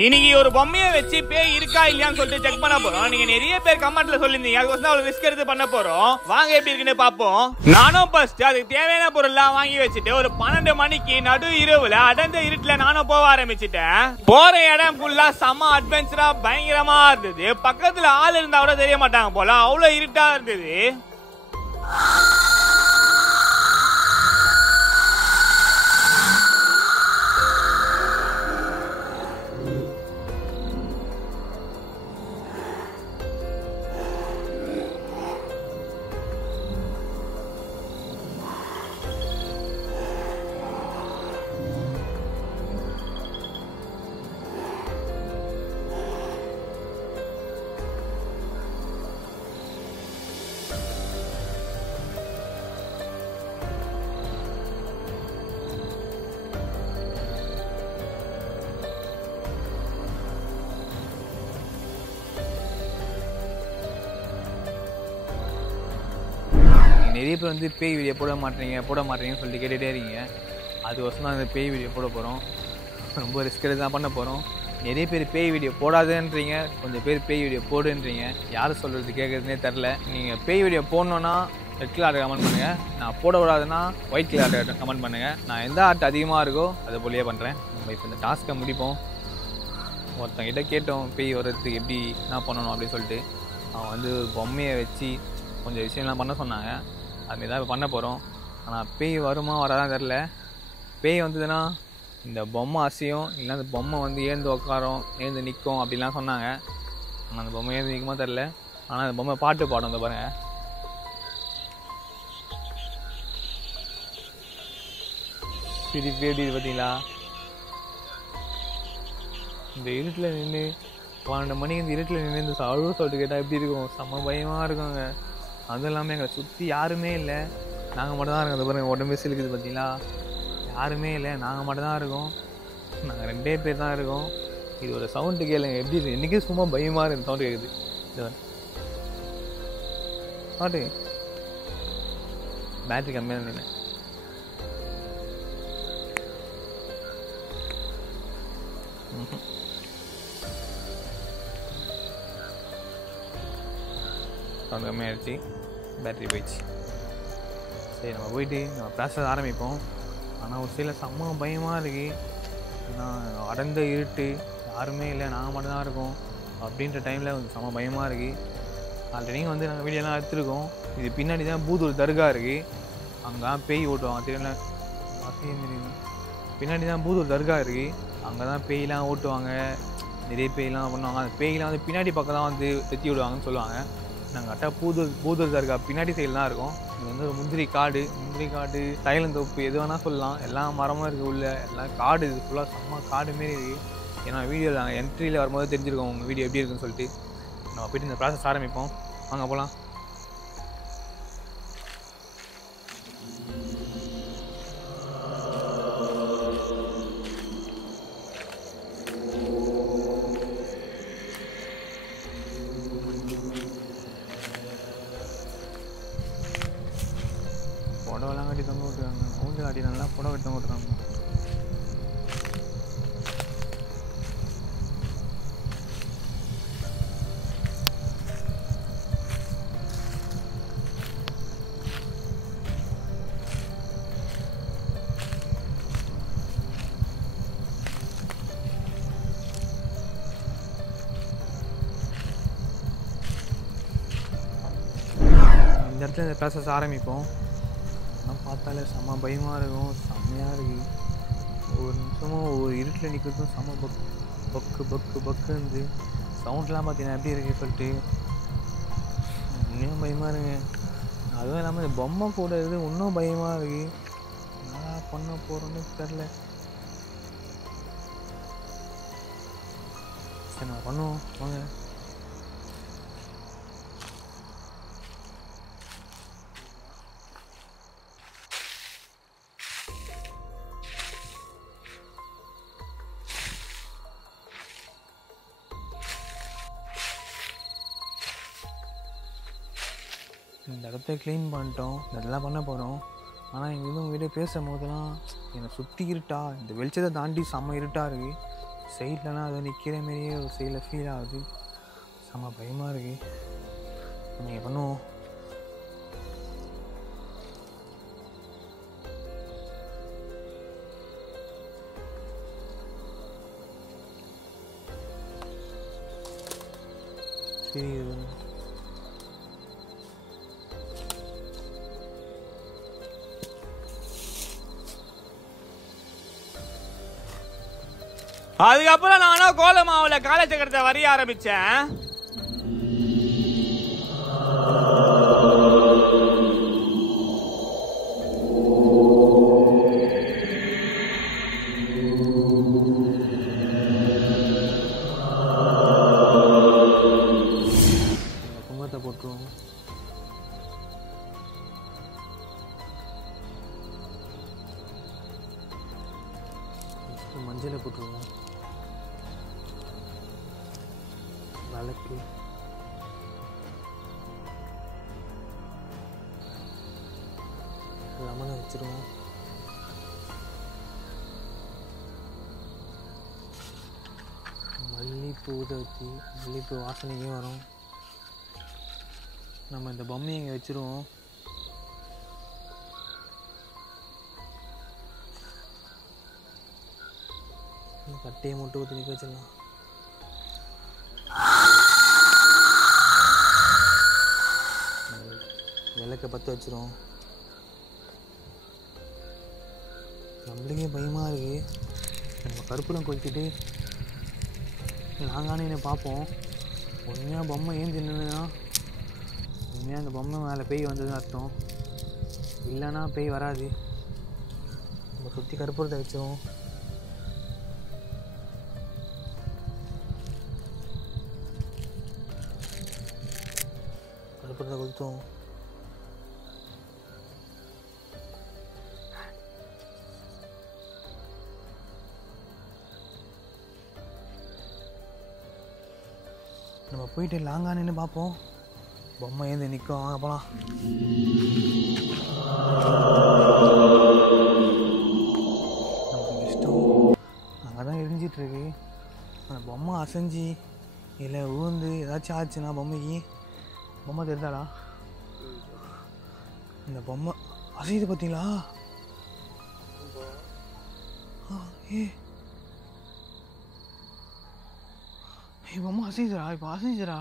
இன்னைக்கு ஒரு பொம்மையை வச்சு பேய் இருக்கா இல்லையான்னு சொல்லிட்டு செக் பண்ண போறோம். நீங்க நிறைய பேர் கமெண்ட்ல சொல்லிருந்தீங்க, அதுக்கு அவ்வளவு ரிஸ்க் எடுத்து பண்ண போறோம். வாங்க எப்படி இருக்குன்னு பாப்போம். நானும் ஃபர்ஸ்ட் அதுக்கு தேவையான பொருள்லாம் வாங்கி வச்சுட்டு ஒரு 12 மணிக்கு நடு இரவுல அடர்ந்த இருட்டுல நானும் போக ஆரம்பிச்சுட்டேன். போற இடம் ஃபுல்லா செம அட்வென்ச்சரா பயங்கரமா இருந்தது. பக்கத்துல ஆள் இருந்தா கூட தெரிய மாட்டாங்க போல, அவ்வளவு இருட்டா இருந்தது. நிறைய பேர் வந்து பேய் வீடியோ போட மாட்டேங்கன்னு சொல்லிட்டு கேட்டுகிட்டே இருக்கீங்க. அதுக்கோசம் தான் அந்த பேய் வீடியோ போட போகிறோம். ரொம்ப ரிஸ்க் எடுத்து தான் பண்ண போகிறோம். நிறைய பேர் பேய் வீடியோ போடாதுன்றீங்க, கொஞ்சம் பேர் பேய் வீடியோ போடுன்றீங்க. யார் சொல்கிறது கேட்குறதுனே தெரில. நீங்கள் பேய் வீடியோ போடணுன்னா ரெட் கலர் கமெண்ட் பண்ணுங்கள், நான் போட விடாதுன்னா ஒயிட் கலர் கமெண்ட் பண்ணுங்கள். நான் எந்த ஆர்ட் அதிகமாக இருக்கோ அதை போலியே பண்ணுறேன். நம்ம இப்போ இந்த டாஸ்க்கை முடிப்போம். ஒருத்தங்கிட்ட கேட்டோம் பேய் வர்றதுக்கு எப்படி என்ன பண்ணணும் அப்படின்னு சொல்லிட்டு. அவன் வந்து பொம்மையை வச்சு கொஞ்சம் விஷயம்லாம் பண்ண சொன்னாங்க. அதுமாரி தான் இப்போ பண்ண போகிறோம். ஆனால் பேய் வருமா வராதான் தெரில. பேய் வந்ததுன்னா இந்த பொம்மை அசையும், இல்லை அந்த பொம்மை வந்து ஏந்து உட்காரும், ஏந்து நிற்கும் அப்படின்லாம் சொன்னாங்க. ஆனால் அந்த பொம்மை ஏந்து நிற்குமா தெரில. ஆனால் அந்த பொம்மை பாட்டு பாடும். இந்த பாருங்கள், சிரிப்பு எப்படி இது பார்த்தீங்களா? இந்த இருட்டில் நின்று 12 மணிக்கு இந்த இருட்டில் நின்று இந்த அழுவ சொல்லிட்டு கேட்டால் எப்படி இருக்கும்? செம்ம பயமாக இருக்குங்க. அதுவும் இல்லாமல் எங்களை சுற்றி யாருமே இல்லை, நாங்கள் மட்டும் தான் இருக்கோம். அந்த பாருங்கள் உடம்பே சிலுக்குது பார்த்தீங்களா? யாருமே இல்லை, நாங்கள் மட்டும் தான் இருக்கோம். நாங்கள் 2 பேர் தான் இருக்கோம். இது ஒரு சவுண்டு கேளுங்க எப்படி இருக்குது. என்றைக்கே சும்மா பயமாக இருக்குது சவுண்டு கேட்குது. இது பாட்டு பேட்டரி கம்மியாக இருந்தேன். சவுண்ட் கம்மியாகிடுச்சு, பேட்டரி போயிடுச்சு. சரி, நம்ம போயிட்டு நம்ம ப்ராசஸ் ஆரம்பிப்போம். ஆனால் ஒரு சில செம்ம பயமாக இருக்குது. ஏன்னா அடர்ந்த இருட்டு, யாருமே இல்லை, நாங்கள் மட்டும்தான் இருக்கோம் அப்படின்ற டைமில் கொஞ்சம் செம்ம பயமாக இருக்குது. ஆல்ரெடி வந்து நாங்கள் வீடியோலாம் எடுத்துருக்கோம். இது பின்னாடி தான் பூதூர் தர்கா இருக்குது, அங்கே தான் பேய் ஓட்டுவாங்க. தெரியல, பின்னாடி தான் பூதூர் தர்கா இருக்குது, அங்கே தான் பேய்லாம் ஓட்டுவாங்க. நிறைய பேய்லாம் பண்ணுவாங்க. அந்த பேய்லாம் வந்து பின்னாடி பக்கம் தான் வந்து வெற்றி விடுவாங்கன்னு சொல்லுவாங்க. நாங்கள் கரெக்டாக பூதூர் தர்கா பின்னாடி சைடில் தான் இருக்கோம். இது வந்து ஒரு முந்திரி காடு, தைலந்தோப்பு எது வேணால் சொல்லலாம். எல்லா மரமும் இருக்குது உள்ள, எல்லாம் காடு. இது ஃபுல்லாக செம்ம காடு மாரி இருக்குது. ஏன்னா வீடியோவில் நாங்கள் என்ட்ரியில் வரும்போது தெரிஞ்சிருக்கோம் உங்கள் வீடியோ எப்படி இருக்குன்னு சொல்லிட்டு. நம்ம போய்ட்டு இந்த ப்ராசஸ் ஆரம்பிப்போம். வாங்க போகலாம். புடவெல்லாம் கட்டி தொங்க விட்டுருக்காங்க. ஊஞ்சல் காட்டி நல்லா புடவை கட்டி தொங்க விட்டுருக்காங்க. இந்த இடத்துல இந்த ப்ராசஸ் ஆரம்பிப்போம். ஆனால் பார்த்தாலே செம்ம பயமாக இருக்கும், செம்மையாக இருக்குது. ஒரு நிமிஷமும் ஒரு இருட்டில் நிற்கிறதும் செம்ம பக்குன்னு சவுண்ட்லாம் பார்த்தீங்கன்னா எப்படி இருக்குது சொல்லிட்டு இன்னும் பயமாக இருக்குங்க. அதுவும் இல்லாமல் இந்த பொம்மை கூட இருக்குது, இன்னும் பயமாக இருக்குது. என்ன பண்ண போகிறோன்னு தெரில. சரி, நம்ம பண்ணுவோம் வாங்க. இந்த இடத்த க்ளீன் பண்ணிட்டோம், இதெல்லாம் பண்ண போகிறோம். ஆனால் இங்கேருந்து உங்கள் வீடியோ பேசும் போதெல்லாம் என்னை சுற்றி இருட்டா, இந்த வெளிச்சத்தை தாண்டி செம்ம இருட்டாக இருக்குது. சைட்லலாம் அதை நிற்கிற மாரியே ஒரு சைடில் ஃபீல் ஆகுது. செம்ம பயமாக இருக்குது. நீங்கள் பண்ணுவோம். சரி அதுக்கப்புறம் நானும் கோலமாவில் காலை சக்கரத்தை வரைய ஆரம்பித்தேன். குங்குமத்தை போட்டுருவோம். மஞ்சளை போட்டுருவோம். விளக்கு லெமனை வச்சிருவோம். மல்லிப்பூ ஊற்றி மல்லிப்பூ வாசனைக்கே வரும். நம்ம இந்த பொம்மையை இங்கே வச்சுருவோம். கட்டையை மட்டும் ஊற்றி நிற்க வச்சிடலாம். விளக்க பற்ற வச்சிரும். நம்மளுக்கே பயமாக இருக்குது. நம்ம கருப்புரம் கொளுத்திட்டு நாங்கானே பார்ப்போம். உண்மையாக பொம்மை ஏன் தின்னுன்னா உண்மையாக அந்த பொம்மை மேலே பேய் வந்ததுன்னு அர்த்தம். இல்லைன்னா பேய் வராது. நம்ம சுற்றி கருப்புரத்தை வச்சிரும். கருப்புரத்தை கொளுத்துவோம். நம்ம போயிட்டு லாங்காக நின்று பார்ப்போம். பொம்மை ஏந்து நிற்கும். வாங்க போகலாம். நமக்கு இஷ்டம் அங்கே தான் எரிஞ்சிட்ருக்கு. அந்த பொம்மை அசைஞ்சி இல்லை ஊந்து ஏதாச்சும் ஆச்சுன்னா பொம்மை தெரிந்தாடா. இந்த பொம்மை அசையுது பார்த்தீங்களா? பொம்மை அசைஞ்சுடா. இப்போ அசைஞ்சுடா.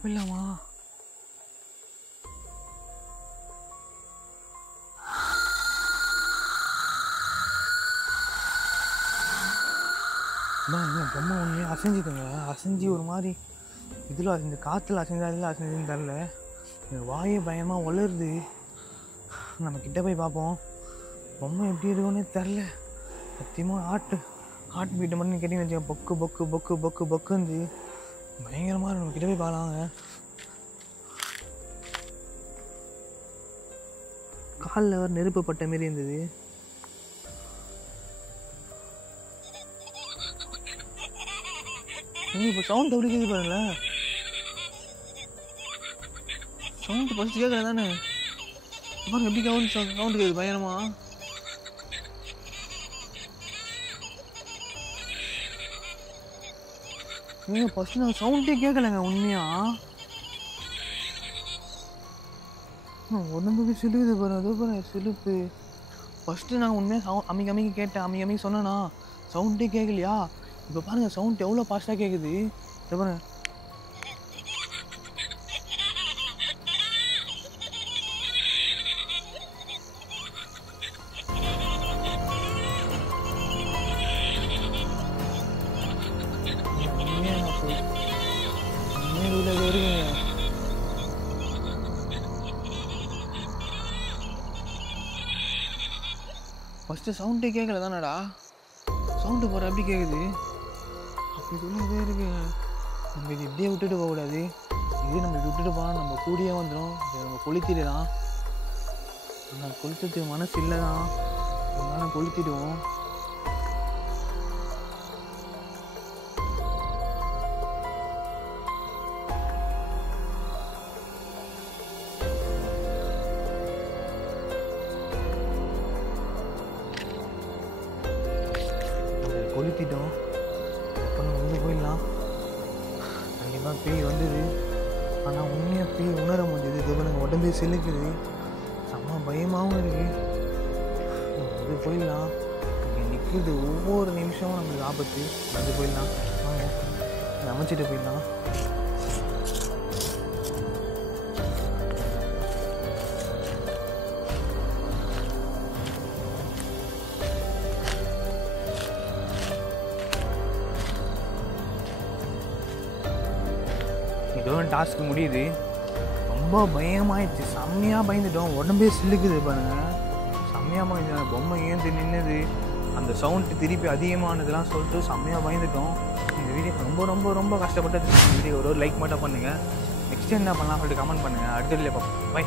போயிடலாமா? பொம்மை ஒன்று அசைஞ்சுதுங்க. அசைஞ்சு ஒரு மாதிரி இதில் இந்த காற்றுல அசைஞ்சா இதில் அசைஞ்சுன்னு தெரில. இந்த வாயே பயமாக வளருது. நம்ம கிட்ட போய் பார்ப்போம். பொம்மை எப்படி இருக்குன்னு தெரில. சத்தியமாக ஹார்ட் பீட்டை மட்டும் கேட்டிங்கன்னு வச்சுக்கோங்க. பொக்கு பொக்கு பொக்கு பொக்கு பொக்குந்து பயங்கரமாக நம்ம கிட்ட போய் பார்க்கலாங்க. காலில் வர நெருப்பு பட்ட மாரி இருந்தது. இப்போ சவுண்ட் அப்படி கேட்குது பாருங்களேன். சவுண்டு ஃபஸ்ட்டு கேட்கல தானே? பாருங்க எப்படி சவுண்டு கேட்குது பயங்கரமா. நீங்கள் ஃபஸ்ட்டு நான் சவுண்டே கேட்கலைங்க உண்மையாக. உடம்புக்கு சிலுக்குது பாருங்க. அதோ பாருங்க சிலுப்பு. ஃபஸ்ட்டு நான் உண்மையாக அமைக்க கேட்டேன். அமைக்க சொன்னேன்னா சவுண்டே கேட்கலையா? இப்போ பாருங்கள் சவுண்ட் எவ்வளோ ஃபாஸ்ட்டாக கேட்குது. இதை பாருங்க. ஃபஸ்ட்டு சவுண்டே கேட்கல தானடா? சவுண்டு போகிற அப்படி கேட்குது. அப்படி சொல்லிட்டே இருக்கு. நம்ம இது இப்படியே விட்டுட்டு போகக்கூடாது. இதே நம்ம விட்டுட்டு போனால் நம்ம கூடியே வந்துடும். இதை நம்ம கொளுத்திடலாம். ஆனால் கொளுத்துறதுக்கு மனசு இல்லை தான். அதனால கொளுத்திடுவோம். பேய் உணர முடியுது. இது எனக்கு உடம்பே சிலுக்குது. செம்ம பயமாகவும் இருக்குது. அது போயிடலாம். இங்கே நிற்கிறது ஒவ்வொரு நிமிஷமும் நம்மளுக்கு ஆபத்து. அது போயிடலாம். வாங்க இதை அமைச்சிட்டு போயிடலாம். இதோட டாஸ்க் முடியுது. ரொம்ப பயமாயிடுச்சு. செம்மையாக பயந்துட்டோம். உடம்பே சில்லுக்குது பாருங்க. செம்மையாக பயந்துட்டோம். பொம்மை ஏந்து நின்றுது. அந்த சவுண்டு திருப்பி அதிகமானதுலாம் சொல்லிட்டு செம்மையாக பயந்துட்டோம். இந்த வீடியோ ரொம்ப ரொம்ப ரொம்ப கஷ்டப்பட்டது. இந்த வீடியோ ஒரு லைக் மட்டும் பண்ணுங்கள். நெக்ஸ்ட் என்ன பண்ணலாம் சொல்லிட்டு கமெண்ட் பண்ணுங்கள். அடுத்த வீடியோ பார்ப்போம். பை.